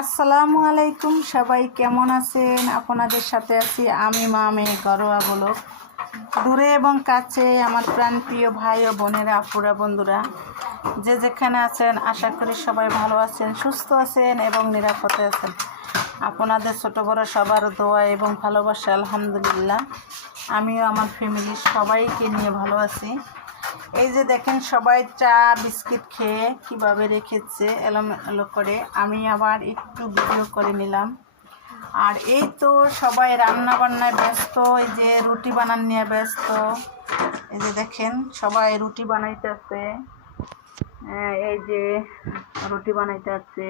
আসসালামু আলাইকুম, সবাই কেমন আছেন? আপনাদের সাথে আছি আমি মামে ঘরোয়া ব্লগ। দূরে এবং কাছে আমার প্রাণপ্রিয় ভাই ও বোনেরা, আপুরা, বন্ধুরা, যে যেখানে আছেন আশা করি সবাই ভালো আছেন, সুস্থ আছেন এবং নিরাপদে আছেন। আপনাদের ছোট বড় সবার দোয়া এবং ভালোবাসা আলহামদুলিল্লাহ আমিও আমার ফ্যামিলির সবাইকে নিয়ে ভালো আছি। এই যে দেখেন সবাই চা বিস্কিট খেয়ে কিভাবে রেখেছে এলোমেলো করে, আমি আবার একটু ভিডিও করে নিলাম। আর এই তো সবাই রান্না বান্নায় ব্যস্ত, এই যে রুটি বানান নিয়ে ব্যস্ত। এই যে দেখেন সবাই রুটি বানাইতেছে, এই যে রুটি বানাইতেছে।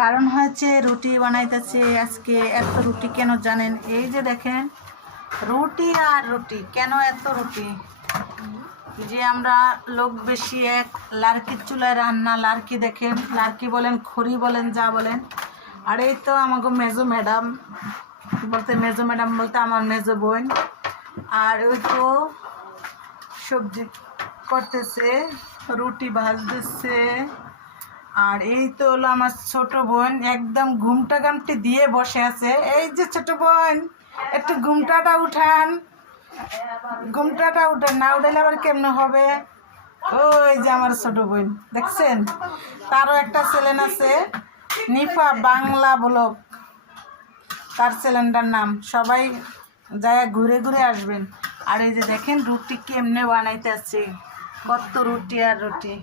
কারণ হয়েছে রুটি বানাইতেছে আজকে। এত রুটি কেন জানেন? এই যে দেখেন রুটি আর রুটি, কেন এত রুটি? যে আমরা লোক বেশি, এক লার্কির চুলায় রান্না। লার্কি দেখেন, লার্কি বলেন, খড়ি বলেন, যা বলেন। আর এই তো আমাকে মেজো ম্যাডাম বলতে আমার মেজো বোন। আর ওই তো সবজি করতেছে, রুটি ভাজতেছে। আর এই তো হলো আমার ছোট বোন, একদম ঘুমটা গামটি দিয়ে বসে আছে। এই যে ছোট বোন, একটু ঘুমটাটা উঠান, না উঠালে আবার কেমনে হবে? ওই যে আমার ছোট বোন দেখছেন, তারও একটা চ্যানেল আছে, নিফা বাংলা ব্লগ, তার চ্যানেলটার নাম। সবাই যায় ঘুরে ঘুরে আসবেন। আর এই যে দেখেন রুটি কেমনে বানাইতেছে, কত রুটি আর রুটি।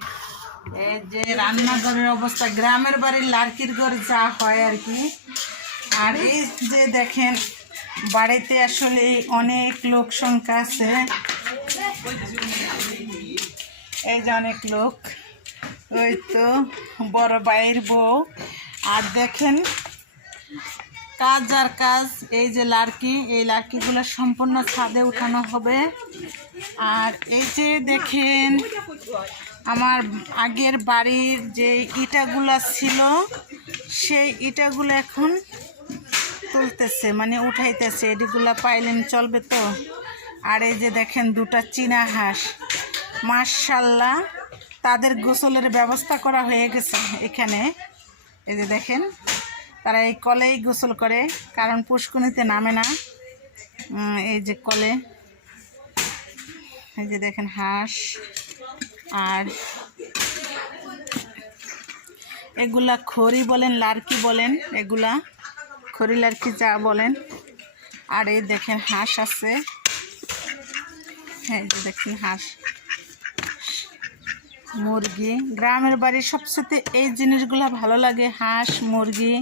এই যে রান্নাঘরের অবস্থা গ্রামের বাড়ির লার্কির ঘর যা হয় আর কি। আর এই যে দেখেন বাড়িতে আসলে অনেক লোক সংখ্যা আছে, এই যে অনেক লোক। ওই তো বড় ভাইয়ের বউ। আর দেখেন কাজ আর কাজ। এই যে লার্কি, এই লার্কিগুলো সম্পূর্ণ ছাদে উঠানো হবে। আর এই যে দেখেন আমার আগের বাড়ির যে ইটাগুলা ছিল, সেই ইটাগুলো এখন তুলতেছে, মানে উঠাইতেছে। এগুলা পাইলেন চলবে তো। আর এই যে দেখেন দুটা চীনা হাঁস, মাশাআল্লাহ, তাদের গোসলের ব্যবস্থা করা হয়ে গেছে এখানে। এই যে দেখেন তারা এই কলেই গোসল করে, কারণ পুষ্কুনিতে নামে না। এই যে কলে, এই যে দেখেন হাঁস। আর এগুলা খড়ি বলেন, লার্কি বলেন, এগুলা খড়ি লার্কি যা বলেন। আর এই দেখেন হাঁস আছে, এই যে দেখেন হাঁস, মুরগি। গ্রামের বাড়ির সবচেয়ে এই জিনিসগুলা ভালো লাগে, হাঁস মুরগি,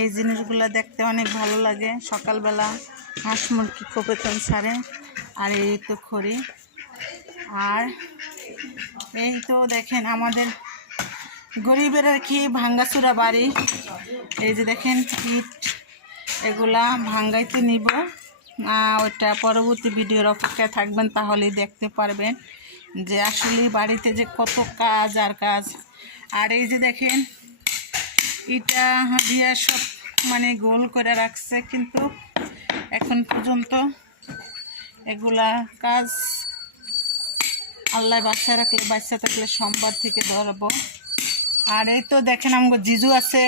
এই জিনিসগুলো দেখতে অনেক ভালো লাগে। সকালবেলা হাঁস মুরগি কোপেতন ছাড়ে। আর এই তো খড়ি। আর এই তো দেখেন আমাদের গরিবের আর কি ভাঙ্গাচুরা বাড়ি। এই যে দেখেন ইট, এগুলা ভাঙ্গাইতে নিব। ওইটা পরবর্তী ভিডিওর অপেক্ষায় থাকবেন, তাহলেই দেখতে পারবেন যে আসলে বাড়িতে যে কত কাজ আর কাজ। আর এই যে দেখেন ইটা দিয়া সব মানে গোল করে রাখছে, কিন্তু এখন পর্যন্ত এগুলা কাজ আল্লাহ বাচ্চা থাকলে সোমবার থেকে ধরবো। আর এই তো দেখেন আমার জিজু আছে,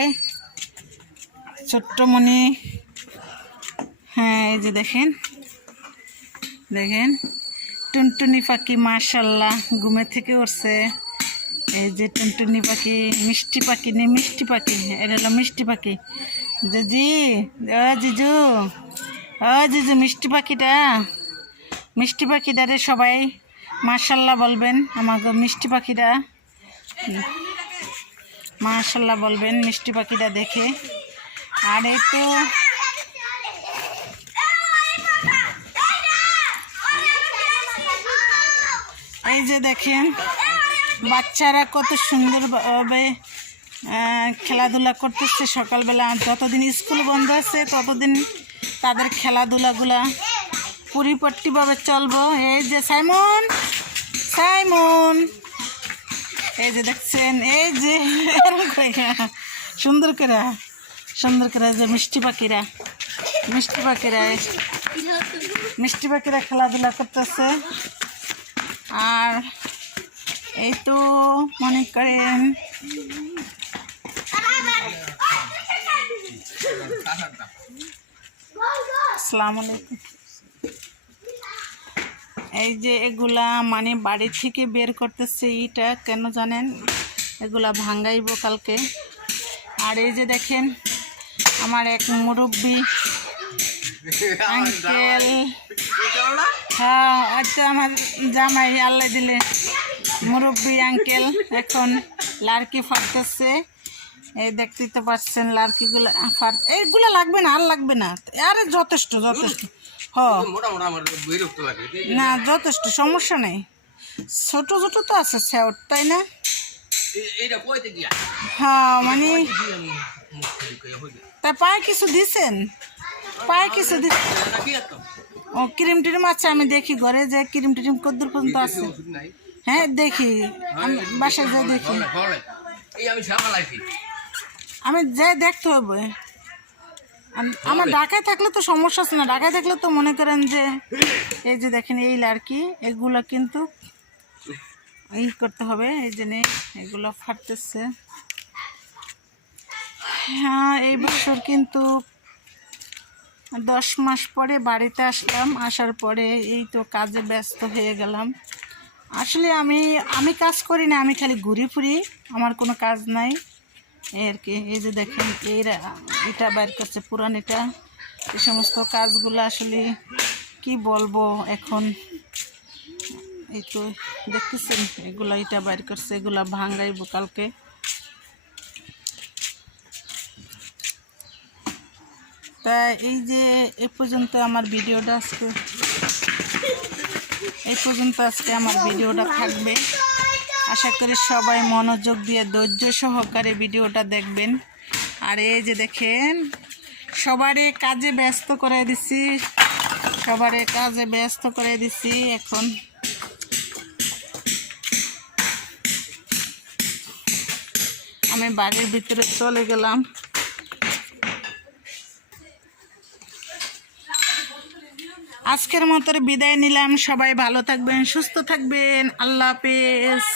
ছোট্টমণি। হ্যাঁ এই যে দেখেন টুনটুনি পাখি, মাশাআল্লাহ, ঘুমে থেকে উঠছে। এই যে টুনটুনি পাখি, মিষ্টি পাখি নেই, মিষ্টি পাখি, এটা হলো মিষ্টি পাখি। জিজি, জিজু, জিজু, মিষ্টি পাখিটারে সবাই মাশাআল্লাহ বলবেন। আমাকে মিষ্টি পাখিটা মাশাআল্লাহ বলবেন মিষ্টি পাখিটা দেখে। আর এই তো এই যে দেখেন বাচ্চারা কত সুন্দরভাবে খেলাধুলা করতেছে সকালবেলা। যতদিন স্কুল বন্ধ আছে ততদিন তাদের খেলাধুলাগুলা পরিপাটিভাবে চলবো। এই যে সাইমন, এই যে দেখছেন, এই যে সুন্দর করে যে মিষ্টি পাখিরা খেলাধুলা করতেছে। আর এই তো মনে করেন আসসালামু আলাইকুম। এই যে এগুলা মানে বাড়ি থেকে বের করতেছে, এইটা কেন জানেন? এগুলা ভাঙ্গাইব কালকে। আর এই যে দেখেন আমার এক মুরব্বী আঙ্কেল, হ্যাঁ আচ্ছা আমার জামাই আল্লাহ দিলে মুরব্বী আঙ্কেল এখন লাড়কি ফাটতেছে। এই দেখতেই তো পাচ্ছেন লাড়কিগুলো এইগুলো লাগবে না, আর লাগবে না, আরে যথেষ্ট যথেষ্ট। হ না যথেষ্ট, সমস্যা নেই। ছোট ছোট তো আছে সেওট, তাই না? হ্যাঁ মানে তা পায়ে কিছু দিছেন? পায়ে কিছু ও ক্রিম টিরিম আছে, আমি দেখি ঘরে যে ক্রিম টিরিম কদ্দুর পর্যন্ত আছে। হ্যাঁ দেখি, আমি বাসায় যাই দেখি, আমি যাই দেখতে হবে। আমার ঢাকায় থাকলে তো সমস্যা আছে না, ঢাকায় থাকলে তো মনে করেন যে এই যে দেখেন এই লাড়কি এগুলো কিন্তু ই করতে হবে। এই জন্যে এগুলো ফাটতেছে। হ্যাঁ এই বছর কিন্তু 10 মাস পরে বাড়িতে আসলাম, আসার পরে এই তো কাজে ব্যস্ত হয়ে গেলাম। আসলে আমি কাজ করি না, আমি খালি ঘুরি ফুরি, আমার কোনো কাজ নাই এই আর কি। এই যে দেখেন এটা বাইর করছে পুরান, এটা এই সমস্ত কাজগুলো আসলে কি বলবো এখন। এই তো দেখতেছেন এগুলো এটা বাইর করছে, এগুলা ভাঙ্গাইব কালকে। তা এই যে এই পর্যন্ত আমার ভিডিওটা আজকে আমার ভিডিওটা থাকবে। আশা করি সবাই মনোযোগ দিয়ে ধৈর্য সহকারে ভিডিওটা দেখবেন। আর এই যে দেখেন সবারই কাজে ব্যস্ত করে দিছি, এখন আমি বাড়ির ভিতরে চলে গেলাম। আজকের মতো বিদায় নিলাম। সবাই ভালো থাকবেন, সুস্থ থাকবেন। আল্লাহ হাফেজ।